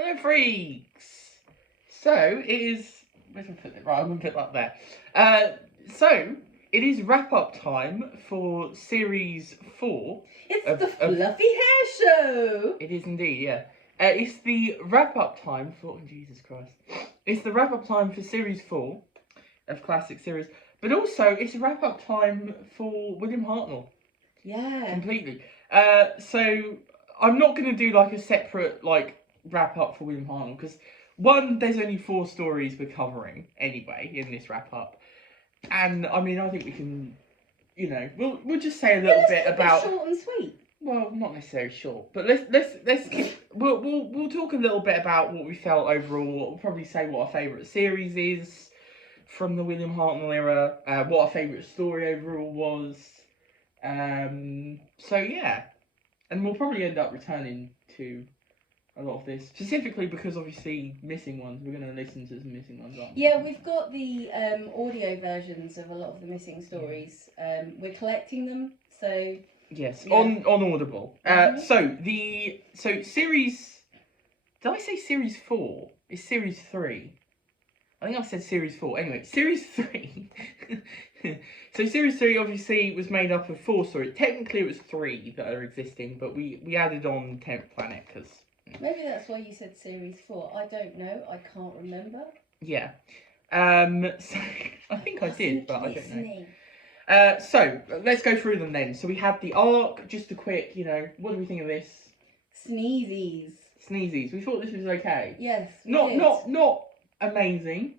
Hello, freaks! So, it is... Where do I put it? Right, I'm going to put that there. So, it is wrap-up time for Series 4. It's the Fluffy Hair Show! It is indeed, yeah. It's the wrap-up time for... Oh, Jesus Christ. It's the wrap-up time for Series 4 of Classic Series. But also, it's a wrap-up time for William Hartnell. Yeah. Completely. So, I'm not going to do, like, a separate, like, wrap-up for William Hartnell, because, one, there's only 4 stories we're covering, anyway, in this wrap-up. And, I mean, I think we can, you know, we'll just say a little bit about... short and sweet. Well, not necessarily short, but let's keep... We'll talk a little bit about what we felt overall. We'll probably say what our favourite series is from the William Hartnell era, what our favourite story overall was. So yeah, and we'll probably end up returning to a lot of this, specifically because obviously missing ones. We're going to listen to some missing ones, aren't we? Yeah, we've got the audio versions of a lot of the missing stories. We're collecting them, so yes, yeah. on Audible. So series. Did I say series 4? It's series 3. I think I said series 4. Anyway, series 3. So series 3 obviously was made up of 4 stories. Technically it was 3 that are existing, but we added on 10th Planet because... Maybe that's why you said series 4. I don't know. I can't remember. Yeah. So I think I did, but I don't know. So let's go through them then. So we had the arc, just a quick, you know, what do we think of this? Sneezies. We thought this was okay. Yes. Not amazing.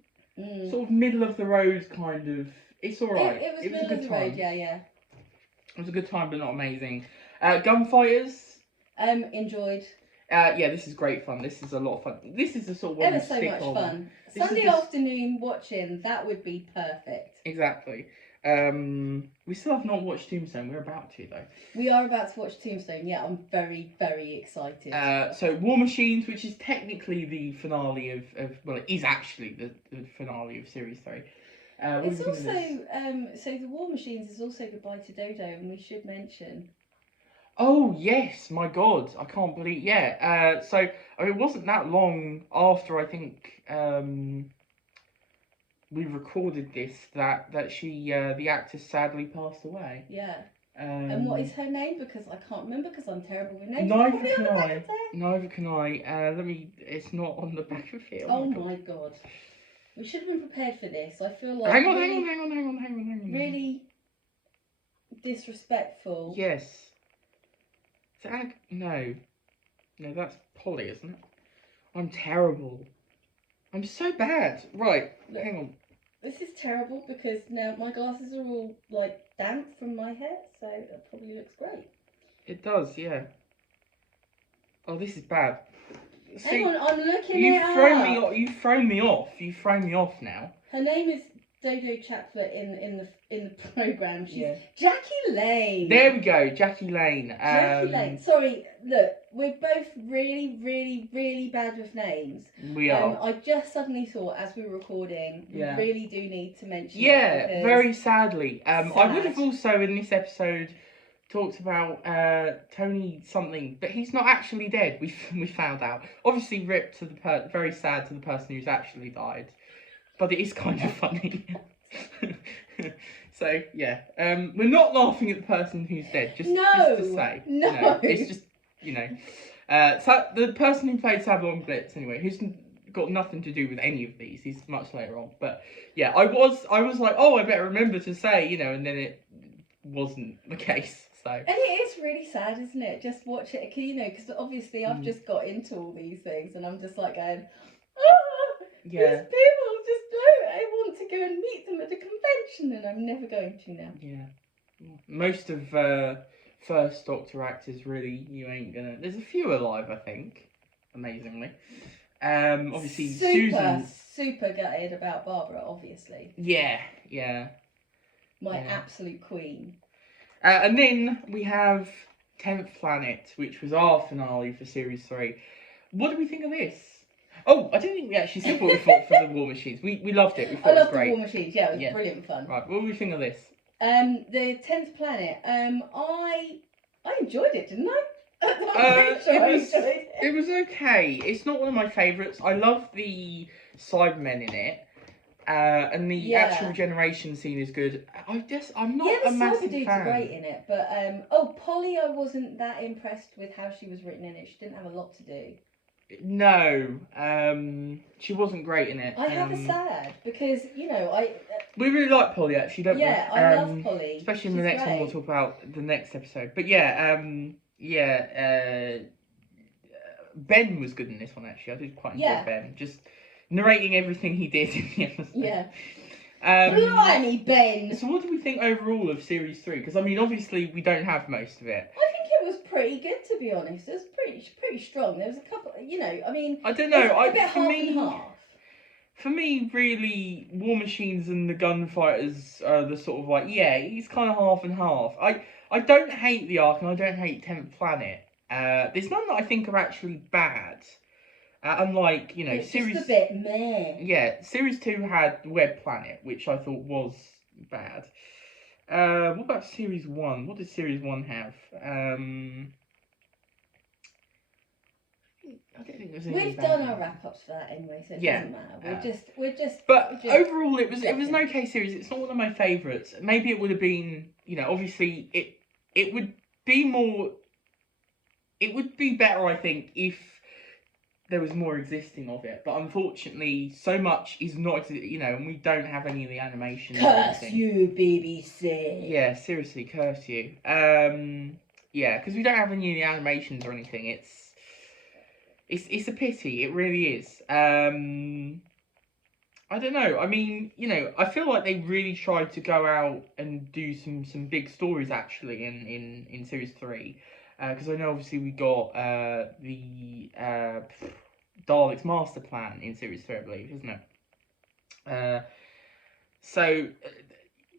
Sort of middle of the road kind of. It's alright. It was middle a good of the time. road, yeah. It was a good time, but not amazing. Gunfighters. Enjoyed. Yeah, this is great fun. This is a lot of fun. This is the sort of one Ever so much fun. Sunday afternoon watching, that would be perfect. Exactly. We still have not watched Tombstone. We're about to, though. We are about to watch Tombstone. Yeah, I'm very, very excited. So War Machines, which is technically the finale of well, it is actually the finale of Series 3. It's also so the War Machines is also Goodbye to Dodo, and we should mention. Oh yes, my God, I can't believe. Yeah. So I mean, it wasn't that long after I think we recorded this that she the actress sadly passed away. Yeah. And what is her name? Because I can't remember because I'm terrible with names. Neither can I. Let me. It's not on the back of it. Oh my God. We should have been prepared for this. I feel like. Hang on. Really disrespectful. Yes. No, that's Polly, isn't it? I'm terrible. I'm so bad. Right, look, hang on. This is terrible because now my glasses are all like damp from my hair, so that probably looks great. It does, yeah. Oh, this is bad. See, hang on, I'm looking it up. You've thrown me off. You've thrown me off now. Her name is Dodo Chaplet in the programme. She's Jackie Lane. There we go, Jackie Lane. Jackie Lane. Sorry, look, we're both really, really, really bad with names. We are. I just suddenly thought, as we were recording, we really do need to mention. Yeah, very sadly. I would have also in this episode talked about Tony something, but he's not actually dead. We found out. Obviously, rip to the very sad to the person who's actually died. But it is kind of funny. So, yeah. We're not laughing at the person who's dead, just to say. No. It's just, you know. So the person who played Sablon Blitz, anyway, who's got nothing to do with any of these. He's much later on. But, yeah, I was like, oh, I better remember to say, you know, and then it wasn't the case. So. And it is really sad, isn't it? Just watch it, you know, because obviously I've just got into all these things and I'm just like going, these people just don't. I want to go and meet them at a convention and I'm never going to now. Yeah. Most of First Doctor actors, really, you ain't gonna... There's a few alive, I think, amazingly. Obviously, Susan... Super gutted about Barbara, obviously. Yeah. My absolute queen. And then we have 10th Planet, which was our finale for Series 3. What do we think of this? Oh, I don't think we actually said what we thought for the War Machines. We loved it. We thought it was great. I loved the War Machines, yeah, it was brilliant fun. Right, what do we think of this? The 10th Planet, I enjoyed it, didn't I? I'm pretty sure I enjoyed it. It was okay. It's not one of my favourites. I love the Cybermen in it. And the actual regeneration scene is good. I'm not a massive fan. Yeah, the Cyber dudes are great in it, but Polly, I wasn't that impressed with how she was written in it. She didn't have a lot to do. No, she wasn't great in it. I have a sad because we really like Polly actually, don't we? Yeah, I love Polly, especially in the next one. We'll talk about the next episode. But Ben was good in this one actually. I did quite enjoy Ben. Just narrating everything he did in the episode. Yeah. Blimey, Ben! So what do we think overall of Series 3? Because, I mean, obviously we don't have most of it. I think it was pretty good, to be honest. It was pretty strong. There was a couple, I mean... I don't know. A bit half and half. For me, really, War Machines and the Gunfighters are the sort of like, he's kind of half and half. I don't hate the Ark and I don't hate 10th Planet. There's none that I think are actually bad. Unlike, it's series... just a bit meh. Yeah, Series 2 had Web Planet, which I thought was bad. What about Series 1? What did Series 1 have? I don't think there's anything We've bad. done our wrap-ups for that anyway, so it doesn't matter. But overall, it was an okay series. It's not one of my favourites. Maybe it would have been, obviously, it would be more... It would be better, I think, if there was more existing of it, but unfortunately, so much is not, and we don't have any of the animation. Curse you, BBC. Yeah, seriously, curse you. Because we don't have any of the animations or anything. It's a pity. It really is. I don't know. I mean, I feel like they really tried to go out and do some big stories actually in Series 3. Because I know obviously we got the Daleks Master Plan in Series 3, I believe, isn't it?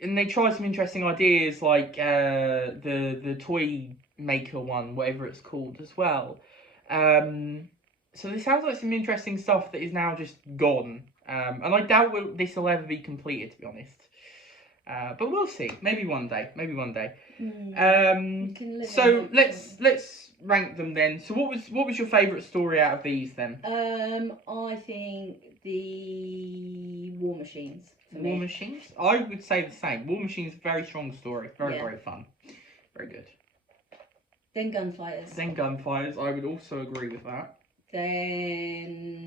And they tried some interesting ideas like the Toy Maker one, whatever it's called, as well. So this sounds like some interesting stuff that is now just gone. And I doubt this will ever be completed, to be honest. But we'll see. Maybe one day. So let's rank them then. So what was your favourite story out of these then? I think the War Machines. War Machines? I would say the same. War Machines, very strong story. Very fun. Very good. Then Gunfighters. I would also agree with that. Then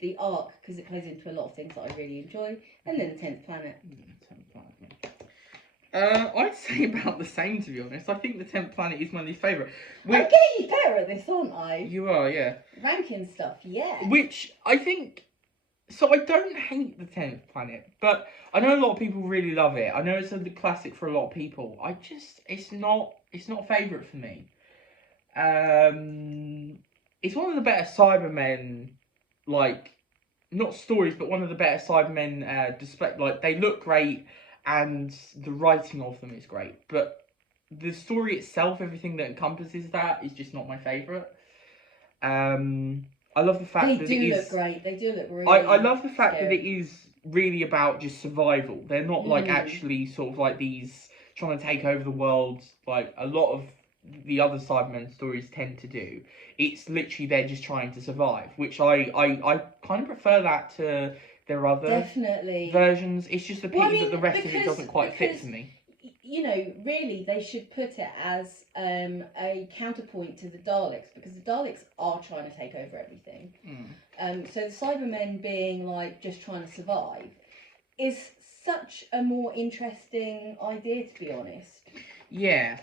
the Ark, because it plays into a lot of things that I really enjoy. And then the 10th Planet. I'd say about the same, to be honest. I think the 10th Planet is my least favourite. I'm getting better at this, aren't I? You are, yeah. Ranking stuff, yeah. Which I think... So I don't hate the 10th Planet, but I know a lot of people really love it. I know it's a classic for a lot of people. It's not a favourite for me. It's one of the better Cybermen, not stories, but one of the better Cybermen display. They look great, and the writing of them is great. But the story itself, everything that encompasses that, is just not my favourite. I love the fact that it is... They do look great. They do look really I love the fact that it is really about just survival. They're not, actually sort of like these trying to take over the world, like a lot of the other Cybermen stories tend to do. It's literally they're just trying to survive, which I kind of prefer that to their other versions. It's just the pity that the rest of it doesn't quite fit for me. Really they should put it as a counterpoint to the Daleks, because the Daleks are trying to take over everything. So the Cybermen being just trying to survive is such a more interesting idea, to be honest. Yeah.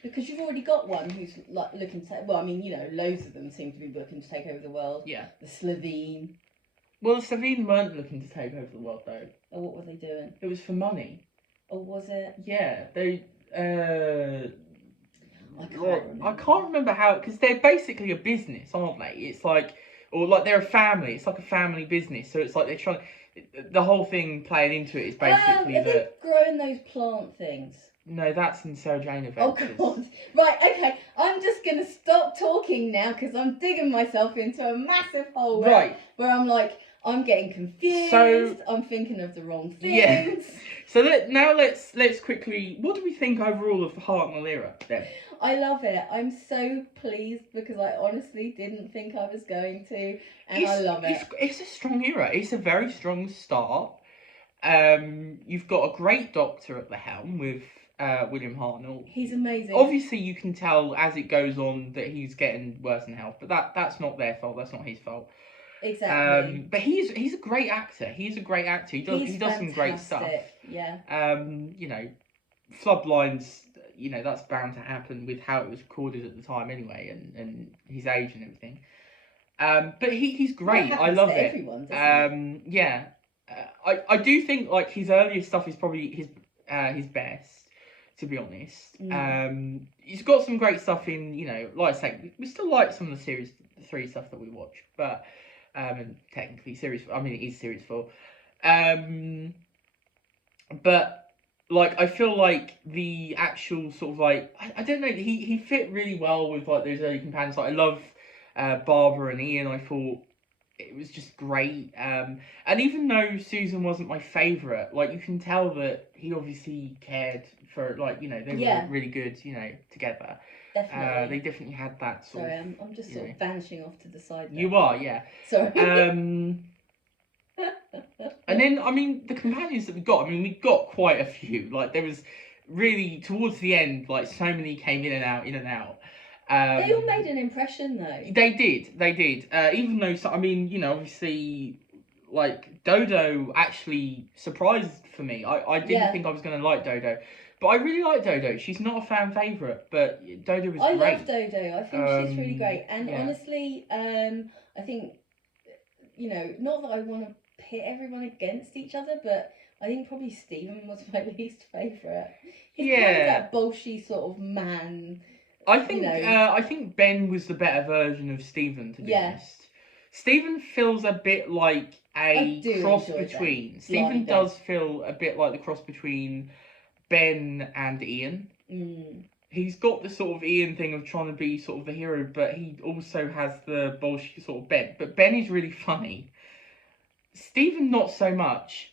Because you've already got one who's looking to... Well, I mean, loads of them seem to be looking to take over the world. Yeah. The Slitheen. Well, the Slitheen weren't looking to take over the world, though. Oh, what were they doing? It was for money. Oh, was it? Yeah, they... I can't remember how... Because they're basically a business, aren't they? It's they're a family. It's like a family business. So it's like they're trying... The whole thing playing into it is basically that... They growing those plant things? No, that's in Sarah Jane Adventures. Oh, God. Right, okay. I'm just going to stop talking now because I'm digging myself into a massive hole where I'm I'm getting confused. So, I'm thinking of the wrong things. Yeah. So let's quickly... What do we think overall of the Hartnell era then? I love it. I'm so pleased because I honestly didn't think I was going to, and I love it. It's a strong era. It's a very strong start. You've got a great Doctor at the helm with William Hartnell. He's amazing. Obviously, you can tell as it goes on that he's getting worse in health, but that's not their fault. That's not his fault. Exactly. But he's a great actor. He does some great stuff. Yeah. You know, flub lines. You know, that's bound to happen with how it was recorded at the time anyway, and his age and everything. But he's great. I love it. Everyone, doesn't it? Yeah. I do think like his earlier stuff is probably his best, to be honest. He's got some great stuff in, you know, like I say, we still like some of the series 3 stuff that we watch, but and technically series, I mean it is series 4. But like I feel like the actual sort of like I don't know, he fit really well with like those early companions. Like I love Barbara and Ian. I thought it was just great. And even though Susan wasn't my favourite, like you can tell that he obviously cared for, like, you know, they were really good, you know, together. Definitely. They definitely had that sort of... I'm just sort of vanishing off to the side there. You are, yeah. Sorry. And then, I mean, the companions that we got, we got quite a few. Like, there was really, towards the end, like, so many came in and out, in and out. They all made an impression, though. They did. Even though, I mean, you know, obviously, like, Dodo actually surprised for me. I didn't think I was going to like Dodo. But I really like Dodo. She's not a fan favourite, but Dodo was great. I love Dodo. I think she's really great. And honestly, I think, you know, not that I want to pit everyone against each other, but I think probably Stephen was my least favourite. He's kind of that bolshy sort of man. I think I think Ben was the better version of Stephen, to be honest. Stephen feels a bit like a cross between. Ben. Stephen does feel a bit like the cross between Ben and Ian. He's got the sort of Ian thing of trying to be sort of the hero, but he also has the bullshit sort of Ben. But Ben is really funny. Stephen not so much.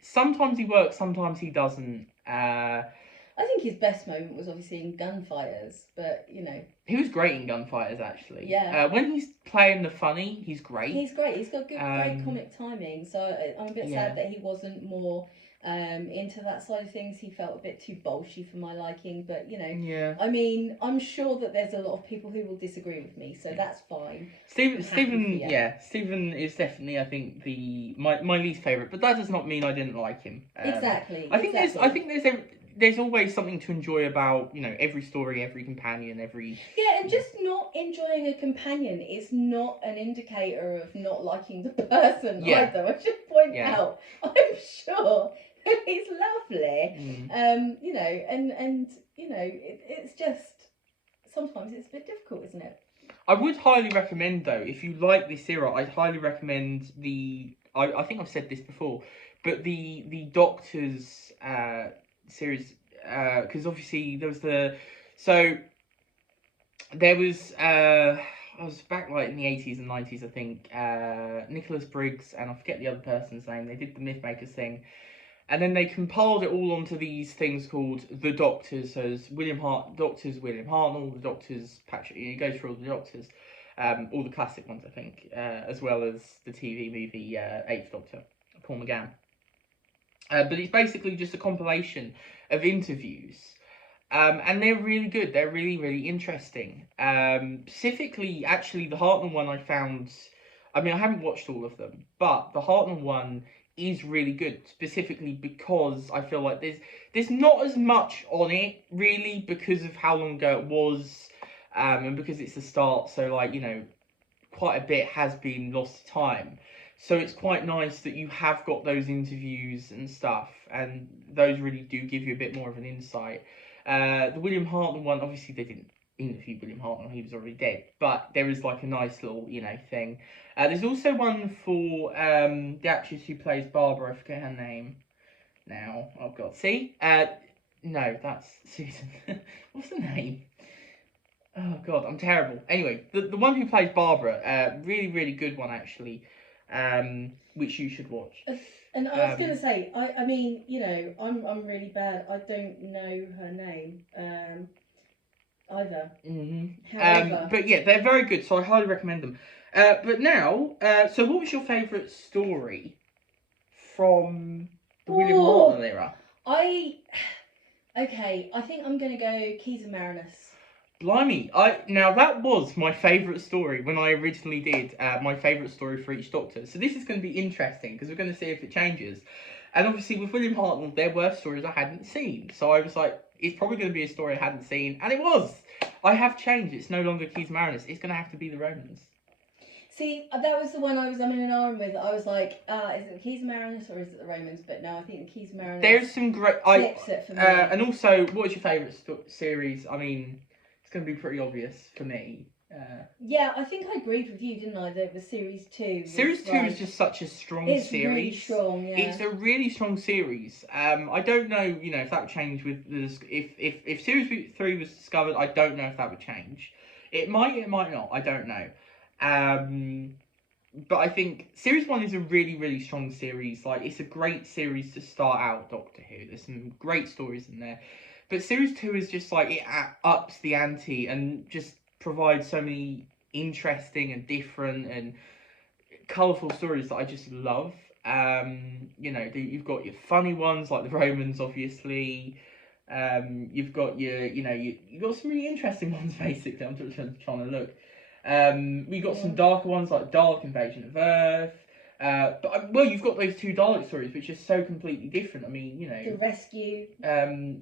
Sometimes he works, sometimes he doesn't. I think his best moment was obviously in Gunfighters, but you know. He was great in Gunfighters, actually. Yeah. When he's playing the funny, he's great. He's great. He's got great comic timing. So I'm a bit sad that he wasn't more into that side of things. He felt a bit too bolshy for my liking, but you know. Yeah. I mean, I'm sure that there's a lot of people who will disagree with me, so that's fine. Stephen is definitely, I think, my least favourite, but that does not mean I didn't like him. Exactly. I think there's always something to enjoy about, you know, every story, every companion, every... Yeah, and just not enjoying a companion is not an indicator of not liking the person either. I should point out, I'm sure he's lovely. You know, and you know, it's just, sometimes it's a bit difficult, isn't it? I would highly recommend, though, if you like this era, I'd highly recommend I think I've said this before, but the Doctor's series, because obviously there was I was back like in the 80s and 90s, I think, Nicholas Briggs, and I forget the other person's name, they did the Mythmakers thing, and then they compiled it all onto these things called The Doctors. So there's William Hartnell, The Doctors, Patrick, he goes through all the Doctors, all the classic ones, I think, as well as the TV movie Eighth Doctor, Paul McGann. But it's basically just a compilation of interviews. And they're really good. They're really, really interesting. Specifically, actually, the Hartnell one I found... I mean, I haven't watched all of them, but the Hartnell one is really good, specifically because I feel like there's not as much on it, really, because of how long ago it was, and because it's the start, so, like, you know, quite a bit has been lost to time. So it's quite nice that you have got those interviews and stuff, and those really do give you a bit more of an insight. The William Hartnell one, obviously they didn't interview William Hartnell, he was already dead, but there is like a nice little, you know, thing. There's also one for the actress who plays Barbara, I forget her name now. Oh god, see? No, that's Susan. What's the name? Oh god, I'm terrible. Anyway, the one who plays Barbara, really, really good one actually. Which you should watch. And I was gonna say, I mean, you know, I'm really bad. I don't know her name. Either. But yeah, they're very good, so I highly recommend them. But now, so what was your favourite story from the William Hartnell era? Okay, I think I'm gonna go Keys and Marinus. Blimey, now that was my favourite story when I originally did my favourite story for each Doctor. So this is going to be interesting because we're going to see if it changes. And obviously with William Hartnell, there were stories I hadn't seen. So I was like, it's probably going to be a story I hadn't seen. And it was! I have changed. It's no longer Keys Marinus. It's going to have to be the Romans. See, that was the one I was in an arm with. I was like, is it the Keys Marinus or is it the Romans? But no, I think the Keys Marinus There's some great... flips it for me. And also, what is your favourite series? I mean, it's going to be pretty obvious for me. Yeah, I think I agreed with you, didn't I? That it was Series 2. Series 2 is just such a strong series. It's really strong, yeah. It's a really strong series. I don't know, if that would change with this. If Series 3 was discovered, I don't know if that would change. It might not. I don't know. But I think Series 1 is a really, really strong series. Like, it's a great series to start out Doctor Who. There's some great stories in there. But Series 2 is just like, it ups the ante and just provides so many interesting and different and colourful stories that I just love. You've got your funny ones like the Romans, obviously. You've got you've got some really interesting ones, basically. I'm just trying to look. We got some darker ones like Dalek Invasion of Earth. But you've got those two Dalek stories, which are so completely different. I mean, The Rescue,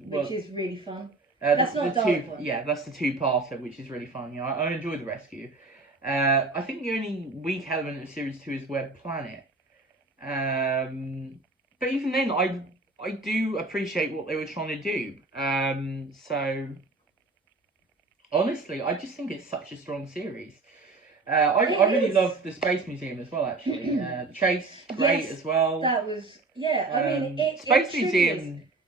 which is really fun. That's not the Dalek one. Yeah, that's the two-parter, which is really fun. Yeah, I enjoy The Rescue. I think the only weak element of Series 2 is Web Planet. But even then, I do appreciate what they were trying to do. So honestly, I just think it's such a strong series. I really love the Space Museum as well, actually. The Chase, great as well. That was, I mean,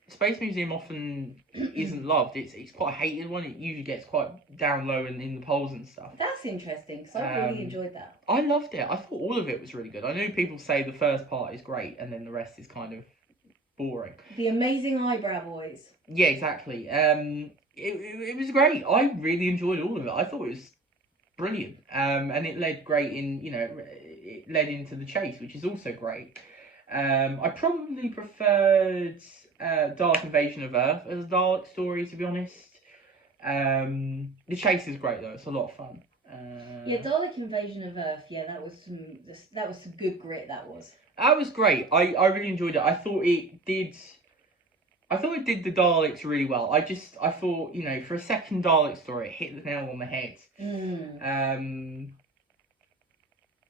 Space Museum often isn't loved. It's quite a hated one. It usually gets quite down low in the polls and stuff. That's interesting, because I really enjoyed that. I loved it. I thought all of it was really good. I know people say the first part is great, and then the rest is kind of boring. The Amazing Eyebrow Boys. Yeah, exactly. It was great. I really enjoyed all of it. I thought it was brilliant. And it led great in, it led into the Chase, which is also great. I probably preferred Dark Invasion of Earth as a Dalek story, to be honest. The Chase is great though; it's a lot of fun. Dalek Invasion of Earth. Yeah, that was some good grit. That was great. I really enjoyed it. I thought it did the Daleks really well. I thought, for a second Dalek story, it hit the nail on the head.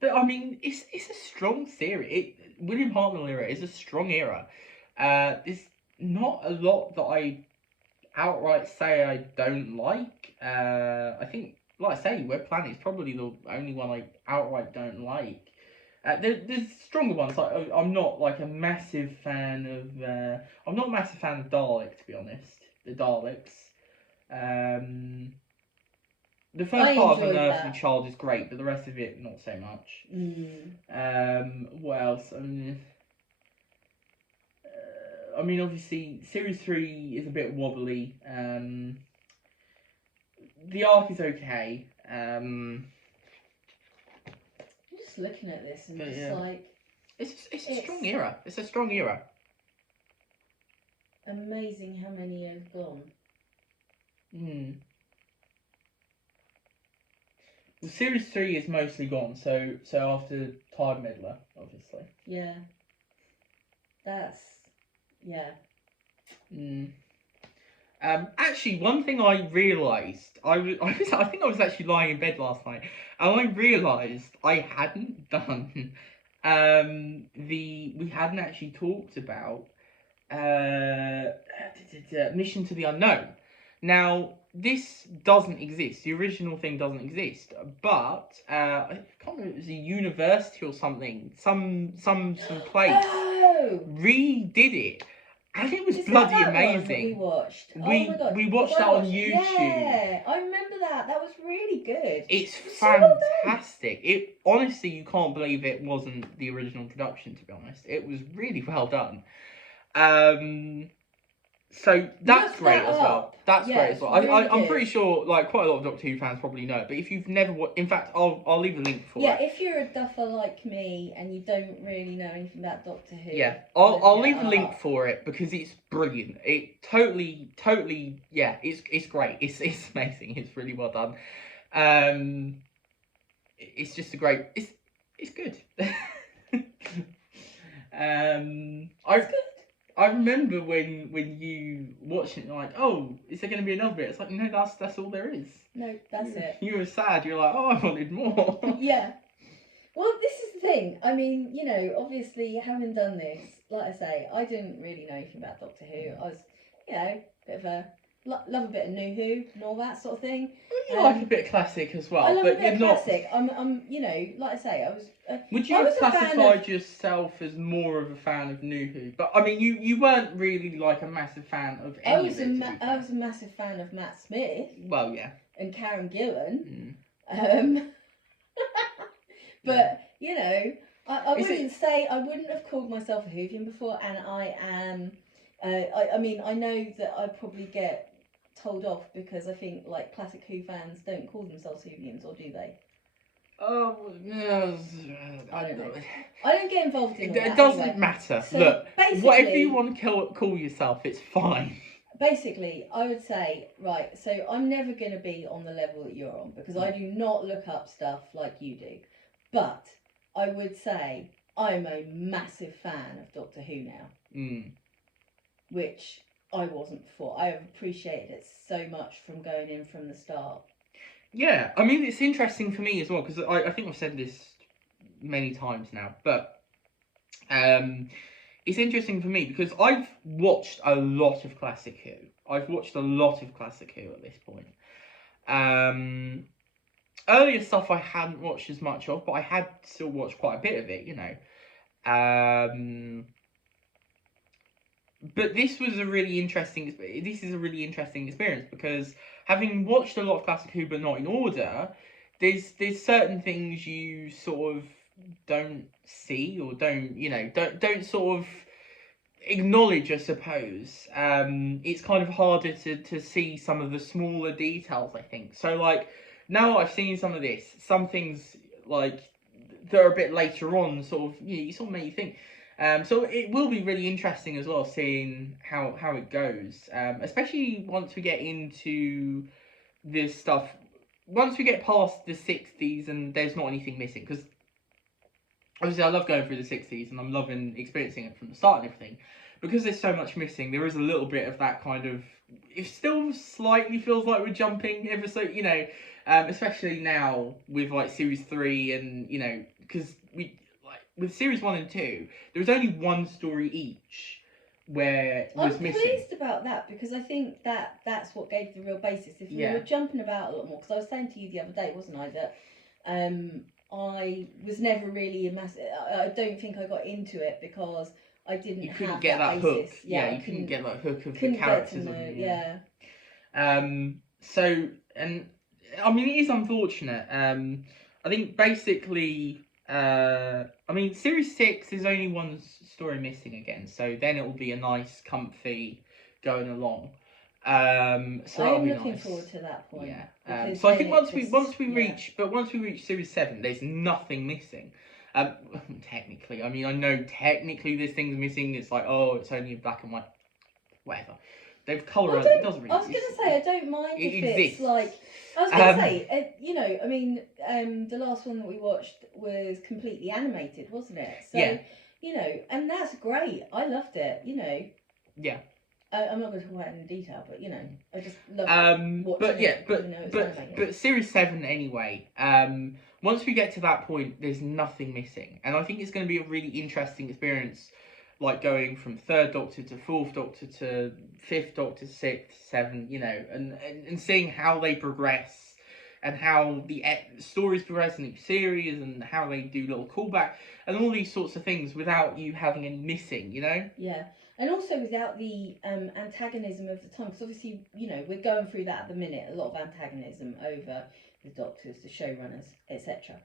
But I mean, it's a strong series. William Hartnell era is a strong era. There's not a lot that I outright say I don't like. I think, like I say, Web Planet is probably the only one I outright don't like. There's stronger ones. Like, I'm not like a massive fan of. I'm not a massive fan of Dalek, to be honest. The Daleks. The first part of Unearthly Child is great, but the rest of it not so much. What else? I mean, obviously, Series 3 is a bit wobbly. The arc is okay. I'm just looking at this and it's a strong era. It's a strong era. Amazing how many have gone. Well, Series 3 is mostly gone, so after Time Meddler, obviously. Yeah. Actually, one thing I realised, I think I was actually lying in bed last night, and I realised I hadn't done we hadn't actually talked about Mission to the Unknown. Now, this doesn't exist. The original thing doesn't exist, but I can't remember. It was a university or something, some place redid it. And it was bloody amazing. We watched. We watched that on YouTube. Yeah, I remember that. That was really good. It's fantastic. It honestly, you can't believe it wasn't the original production. To be honest, it was really well done. So that's Look great that as well. up. That's Yeah, great as it's well. really I'm good. pretty sure like quite a lot of Doctor Who fans probably know it, but if you've never watched, in fact, I'll leave a link for Yeah, it. if you're a duffer like me and you don't really know anything about Doctor Who, Yeah, I'll leave a it link up. for it because it's brilliant. It totally, yeah, it's great. It's amazing. It's really well done. It's just a great. It's good. I remember when you watched it, like, oh, is there going to be another bit? It's like, no, that's all there is. No, that's it. You were sad. You're like, oh, I wanted more. Yeah. Well, this is the thing. I mean, you know, obviously, having done this, like I say, I didn't really know anything about Doctor Who. I was, you know, bit of a love a bit of New Who and all that sort of thing. You like a bit of classic as well, I love but a bit you're of not. classic. I'm, you know, like I say, I was. Would you I have was a fan classified yourself as more of a fan of New Who? But I mean, you weren't really like a massive fan of any of it. I was a massive fan of Matt Smith. Well, yeah. And Karen Gillan. Mm. But you know, I wouldn't have called myself a Whovian before, and I am. I mean, I know that I probably get told off because I think like classic Who fans don't call themselves Whovians, or do they? Oh, no, I don't know. I don't get involved in all that. It doesn't anyway. matter. So look, whatever you want to call yourself, it's fine. Basically, I would say, right, so I'm never going to be on the level that you're on because I do not look up stuff like you do. But I would say I'm a massive fan of Doctor Who now. Which I wasn't before. I have appreciated it so much from going in from the start. Yeah, I mean, it's interesting for me as well, because I think I've said this many times now, but it's interesting for me because I've watched a lot of Classic Who. I've watched a lot of Classic Who at this point. Earlier stuff I hadn't watched as much of, but I had still watched quite a bit of it, you know. But this is a really interesting experience because having watched a lot of Classic Who but not in order, there's certain things you sort of don't see or don't sort of acknowledge, I suppose. It's kind of harder to see some of the smaller details, I think. So like now I've seen some of this, some things like that are a bit later on, sort of you sort of make you think. So it will be really interesting as well, seeing how it goes, especially once we get into this stuff. Once we get past the 60s and there's not anything missing, because obviously I love going through the 60s and I'm loving experiencing it from the start and everything. Because there's so much missing, there is a little bit of that kind of. It still slightly feels like we're jumping ever so, you know, especially now with like series 3 and you know, because we. With series 1 and 2, there was only one story each where it was missing. I'm pleased about that because I think that's what gave the real basis. If we were jumping about a lot more, because I was saying to you the other day, wasn't I, that I was never really a massive. I don't think I got into it because I didn't. You couldn't have get that basis. hook. Yeah, you couldn't get that hook of the characters. So and I mean it is unfortunate. I think basically. I mean, series 6 is only one story missing again, so then it will be a nice, comfy going along. So I'm looking forward to that point. Yeah. So I think once we reach series 7, there's nothing missing. Technically, I mean, I know technically there's things missing. It's like, oh, it's only in black and white, whatever. They've colorized. It doesn't really. I was going to say I don't mind if exists. It's like. I was going to say, you know, I mean, the last one that we watched was completely animated, wasn't it? So, you know, and that's great. I loved it. You know. Yeah. I'm not going to talk about it in detail, but you know, I just loved watching it. But series 7 anyway. Once we get to that point, there's nothing missing, and I think it's going to be a really interesting experience. Like going from 3rd Doctor to 4th Doctor to 5th Doctor, 6th, 7th, you know, and seeing how they progress and how the stories progress in each series and how they do little callback and all these sorts of things without you having any missing, you know? Yeah, and also without the antagonism of the time, because obviously, you know, we're going through that at the minute, a lot of antagonism over the Doctors, the showrunners, etc.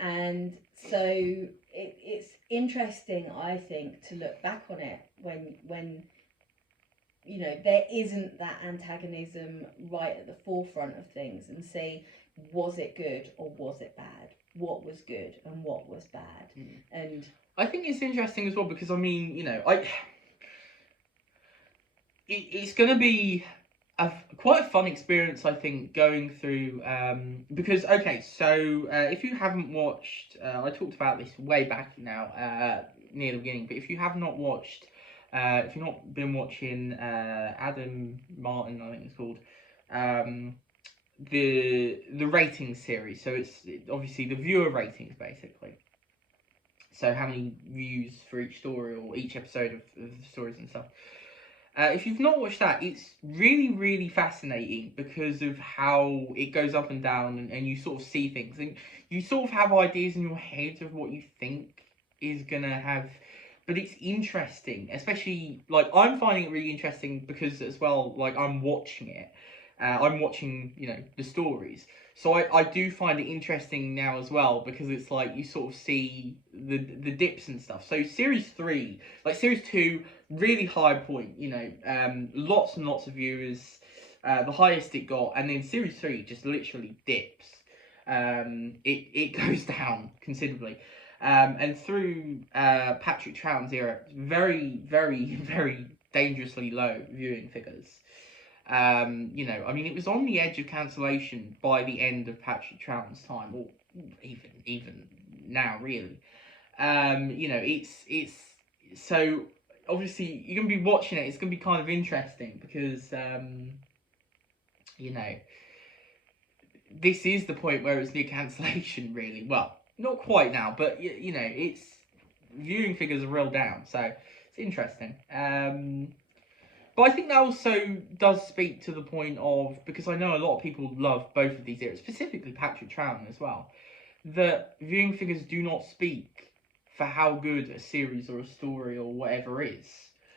And so it's interesting, I think, to look back on it when you know, there isn't that antagonism right at the forefront of things, and say, was it good or was it bad? What was good and what was bad? And I think it's interesting as well because I mean, you know, it's going to be quite a fun experience, I think, going through because okay, so if you haven't watched, I talked about this way back now near the beginning, but if you have not watched, if you've not been watching Adam Martin, I think it's called, the ratings series, so it's obviously the viewer ratings basically. So how many views for each story or each episode of the stories and stuff. If you've not watched that, it's really, really fascinating because of how it goes up and down and you sort of see things. And you sort of have ideas in your head of what you think is going to have. But it's interesting, especially, like, I'm finding it really interesting because, as well, like, I'm watching it. I'm watching, you know, the stories. So I do find it interesting now as well because it's like you sort of see the dips and stuff. So series 3, like series 2, really high point, you know, lots and lots of viewers, the highest it got, and then series 3 just literally dips. It goes down considerably. And through Patrick Troughton's era, very, very, very dangerously low viewing figures. You know, I mean, it was on the edge of cancellation by the end of Patrick Troughton's time, or even now, really. You know, it's so obviously you're gonna be watching it. It's gonna be kind of interesting because you know, this is the point where it's near cancellation, really. Well, not quite now, but you know, it's viewing figures are real down, so it's interesting. But I think that also does speak to the point of, because I know a lot of people love both of these eras, specifically Patrick Troughton as well, that viewing figures do not speak for how good a series or a story or whatever is.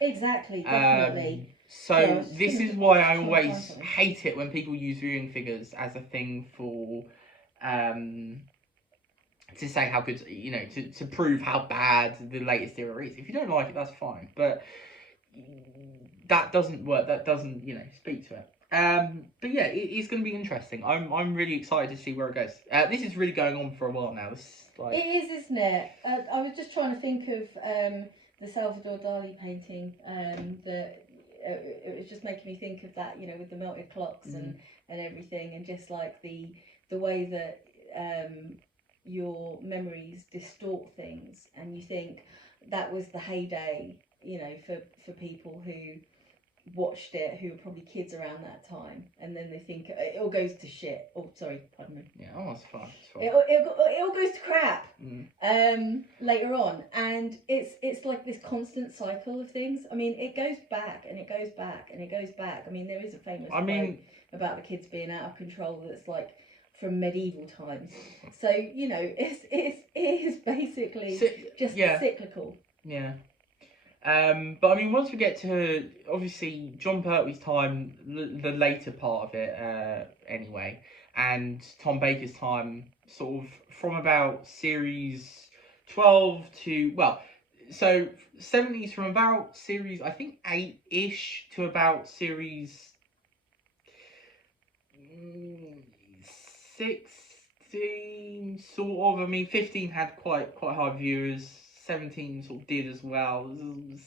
Exactly, definitely. So this is why I always hate it when people use viewing figures as a thing for to say how good, you know, to prove how bad the latest era is. If you don't like it, that's fine. But that doesn't work. That doesn't, you know, speak to it. But yeah, it's going to be interesting. I'm really excited to see where it goes. This is really going on for a while now. This like it is, isn't it? I was just trying to think of the Salvador Dali painting. That it was just making me think of that. You know, with the melted clocks and everything, and just like the way that your memories distort things, and you think that was the heyday. You know, for people who watched it, who were probably kids around that time, and then they think it all goes to shit. Oh, sorry, pardon me. Yeah, oh, that's fine. It all goes to crap later on, and it's like this constant cycle of things. I mean, it goes back and it goes back and it goes back. I mean, there is a famous quote about the kids being out of control that's like from medieval times. So you know, it is basically just cyclical. Yeah. But I mean, once we get to obviously John Pertwee's time, the later part of it, anyway, and Tom Baker's time, sort of from about series 12 to so 70s from about series I think 8-ish to about series 16, sort of. I mean, 15 had quite high viewers. 17 sort of did as well.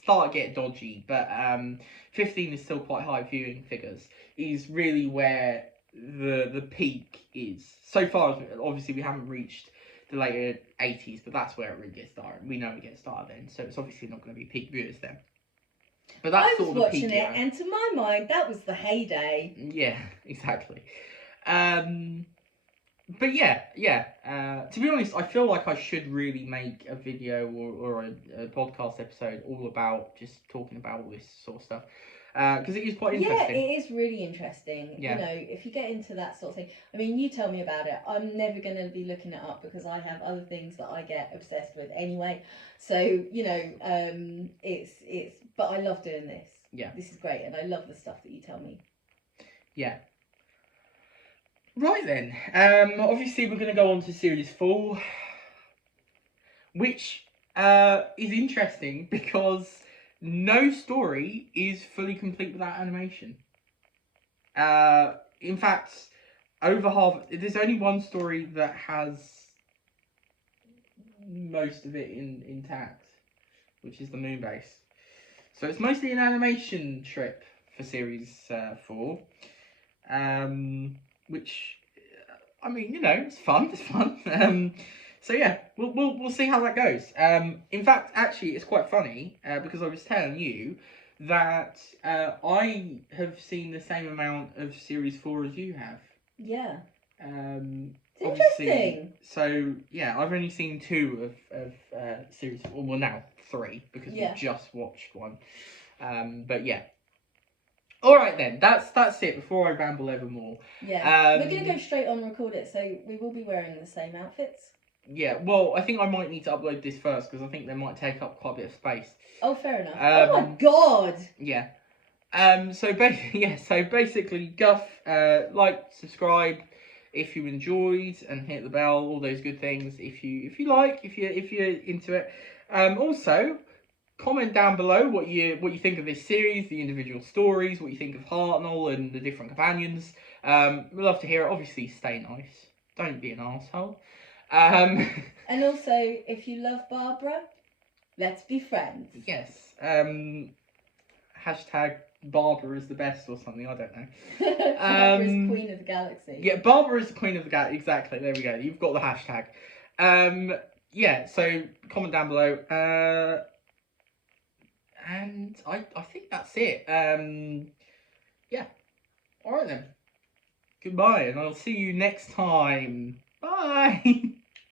Started to get dodgy, but 15 is still quite high viewing figures. Is really where the peak is. So far, obviously, we haven't reached the later 80s, but that's where it really gets started. We know it gets started then, so it's obviously not going to be peak viewers then. But that's I was sort of watching it, and to my mind, that was the heyday. Yeah, exactly. But yeah. To be honest, I feel like I should really make a video or a podcast episode all about just talking about all this sort of stuff. Because it is quite interesting. Yeah, it is really interesting. Yeah. You know, if you get into that sort of thing, I mean, you tell me about it. I'm never going to be looking it up because I have other things that I get obsessed with anyway. So, you know, but I love doing this. Yeah. This is great, and I love the stuff that you tell me. Yeah. Right then, obviously we're going to go on to series 4, which is interesting because no story is fully complete without animation. In fact, over half. There's only one story that has most of it intact, which is the Moonbase. So it's mostly an animation trip for series 4, which I mean, it's fun. It's fun. So yeah, we'll see how that goes. In fact, actually, it's quite funny because I was telling you that I have seen the same amount of series 4 as you have. Yeah. It's interesting. So yeah, I've only seen 2 of series 4. Well, now 3 because we just watched one. But yeah. All right then, that's it. Before I ramble over more. Yeah, we're gonna go straight on record it, so we will be wearing the same outfits. Yeah, well, I think I might need to upload this first because I think they might take up quite a bit of space. Oh, fair enough. Oh my god. Yeah. So basically, Guff, like, subscribe if you enjoyed, and hit the bell, all those good things if you're into it. Also, comment down below what you think of this series, the individual stories, what you think of Hartnell and the different companions. We'd love to hear it. Obviously, stay nice. Don't be an arsehole. And also, if you love Barbara, let's be friends. Yes. Hashtag Barbara is the best or something. I don't know. Barbara is Queen of the Galaxy. Yeah, Barbara is the Queen of the Galaxy. Exactly. There we go. You've got the hashtag. Yeah. So comment down below. And I think that's it. Yeah. All right then. Goodbye, and I'll see you next time. Bye.